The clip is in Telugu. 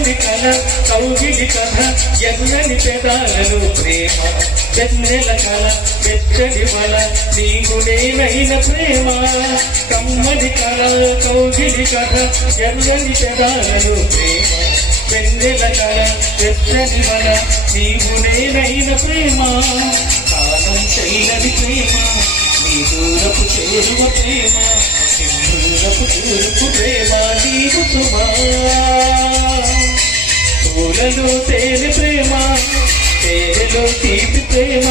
కమ్మని కళ కౌగిలి కథ ఎన్నని పెదాలను ప్రేమ వెన్నెల కళ వెచ్చని వల నీవు నేనైన ప్రేమ కమ్మని కళ కౌగిలి కథ ఎన్నని పెదాలను ప్రేమ వెన్నెల కళ వెచ్చని వల నీవు నేనైన ప్రేమ కాలం చెల్లని ప్రేమ నీ దూరపు చేరువ ప్రేమ సింధూరపు తూర్పు ప్రేమ నీవు సుమా పూలలో తేనె ప్రేమ తేనెలో తీపి ప్రేమ